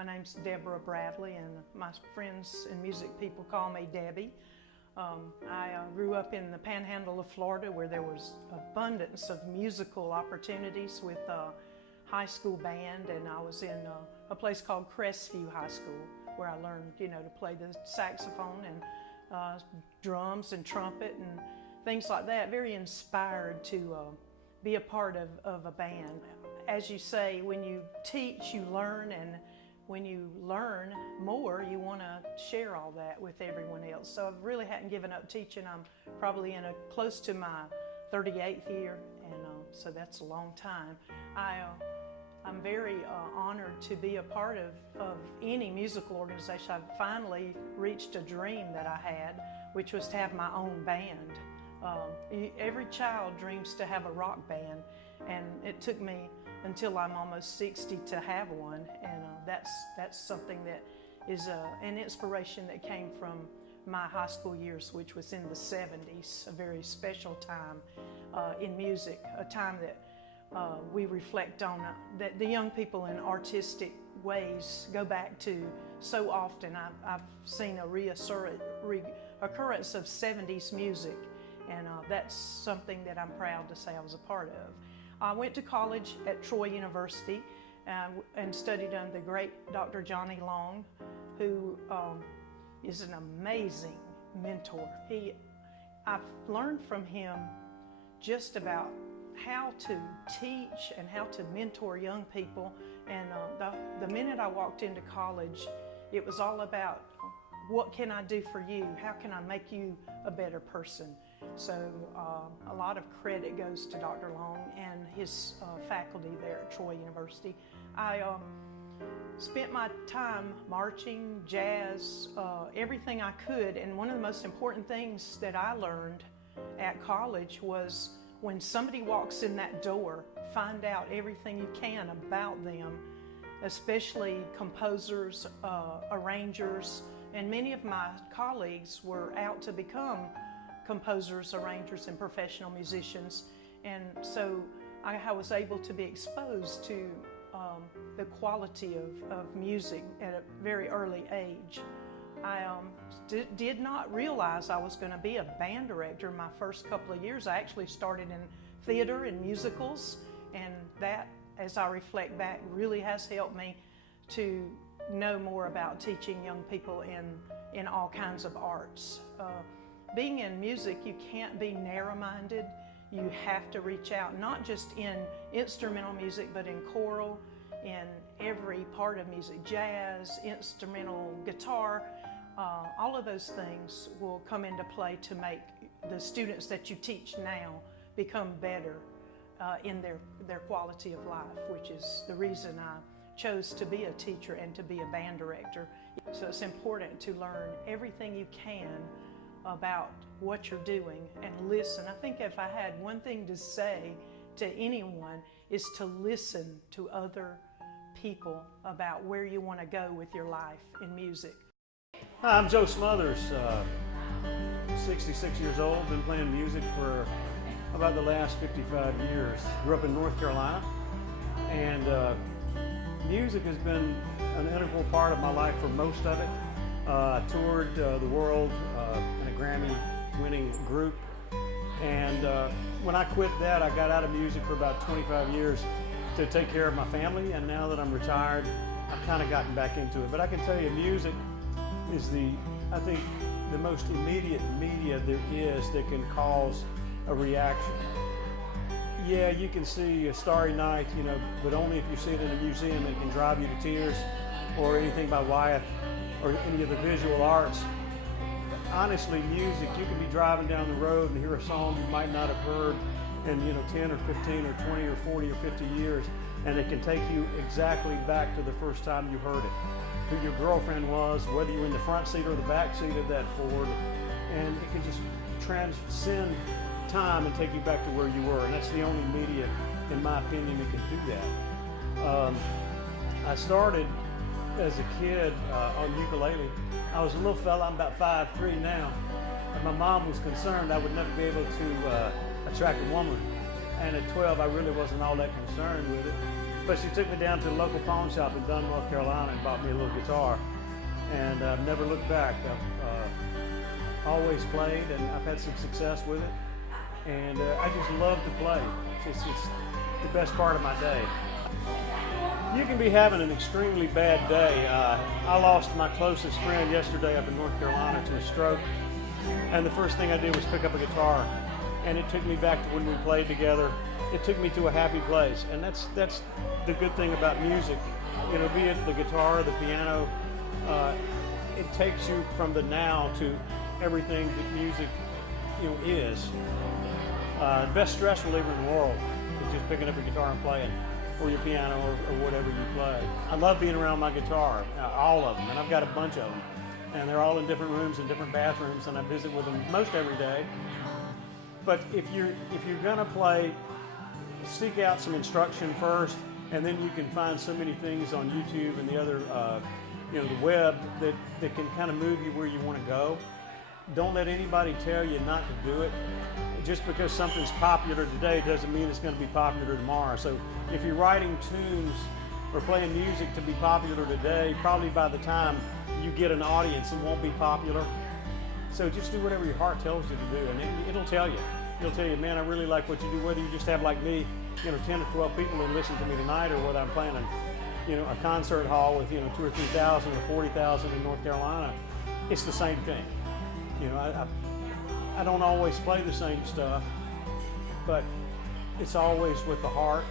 My name's Deborah Bradley, and my friends and music people call me Debbie. I grew up in the panhandle of Florida, where there was abundance of musical opportunities with high school band, and I was in a place called Crestview High School, where I learned, to play the saxophone and drums and trumpet and things like that. Very inspired to be a part of a band. As you say, when you teach, you learn, and when you learn more, you want to share all that with everyone else. So I really hadn't given up teaching. I'm probably in close to my 38th year, and so that's a long time. I'm very honored to be a part of any musical organization. I've finally reached a dream that I had, which was to have my own band. Every child dreams to have a rock band, and it took me until I'm almost 60 to have one, and that's something that is an inspiration that came from my high school years, which was in the 70s, a very special time in music, a time that we reflect on, that the young people in artistic ways go back to so often. I've seen a reoccurrence of 70s music, and that's something that I'm proud to say I was a part of. I went to college at Troy University and studied under the great Dr. Johnny Long, who is an amazing mentor. I've learned from him just about how to teach and how to mentor young people. And the minute I walked into college, it was all about, what can I do for you? How can I make you a better person? So a lot of credit goes to Dr. Long and his faculty there at Troy University. I spent my time marching, jazz, everything I could, and one of the most important things that I learned at college was, when somebody walks in that door, find out everything you can about them, especially composers, arrangers, and many of my colleagues were out to become composers, arrangers, and professional musicians. And so I was able to be exposed to the quality of music at a very early age. I did not realize I was going to be a band director my first couple of years. I actually started in theater and musicals, and that, as I reflect back, really has helped me to know more about teaching young people in all kinds of arts. Being in music, you can't be narrow-minded. You have to reach out, not just in instrumental music, but in choral, in every part of music, jazz, instrumental, guitar. All of those things will come into play to make the students that you teach now become better in their quality of life, which is the reason I chose to be a teacher and to be a band director. So it's important to learn everything you can about what you're doing and listen. I think if I had one thing to say to anyone, is to listen to other people about where you want to go with your life in music. Hi, I'm Joe Smothers, 66 years old, been playing music for about the last 55 years. Grew up in North Carolina, and music has been an integral part of my life for most of it. I toured the world in a Grammy-winning group, and when I quit that, I got out of music for about 25 years to take care of my family, and now that I'm retired, I've kind of gotten back into it. But I can tell you, music is I think, the most immediate media there is that can cause a reaction. Yeah, you can see a Starry Night, but only if you see it in a museum. It can drive you to tears, or anything by Wyeth, or any of the visual arts. Honestly, music, you can be driving down the road and hear a song you might not have heard in 10 or 15 or 20 or 40 or 50 years, and it can take you exactly back to the first time you heard it, who your girlfriend was, whether you were in the front seat or the back seat of that Ford, and it can just transcend time and take you back to where you were, and that's the only media, in my opinion, that can do that. I started as a kid on ukulele. I was a little fella, I'm about 5'3" now, and my mom was concerned I would never be able to attract a woman, and at 12 I really wasn't all that concerned with it. But she took me down to the local pawn shop in Dunn, North Carolina, and bought me a little guitar. And I've never looked back. I've always played, and I've had some success with it. And I just love to play. It's the best part of my day. You can be having an extremely bad day. I lost my closest friend yesterday up in North Carolina to a stroke. And the first thing I did was pick up a guitar. And it took me back to when we played together. It took me to a happy place. And that's the good thing about music. You know, be it the guitar, the piano, it takes you from the now to everything that music, you know, is. The best stress reliever in the world is just picking up a guitar and playing, or your piano, or whatever you play. I love being around my guitar, all of them, and I've got a bunch of them. And they're all in different rooms and different bathrooms, and I visit with them most every day. But if you're gonna play, seek out some instruction first, and then you can find so many things on YouTube and the other, you know, the web that can kind of move you where you want to go. Don't let anybody tell you not to do it. Just because something's popular today doesn't mean it's going to be popular tomorrow. So if you're writing tunes or playing music to be popular today, probably by the time you get an audience, it won't be popular. So just do whatever your heart tells you to do, and it'll tell you. It'll tell you, man, I really like what you do. Whether you just have, like me, you know, 10 or 12 people who listen to me tonight, or whether I'm playing you know, a concert hall with, you know, 2,000 or 3,000 or 40,000 in North Carolina, it's the same thing. You know, I don't always play the same stuff, but it's always with the heart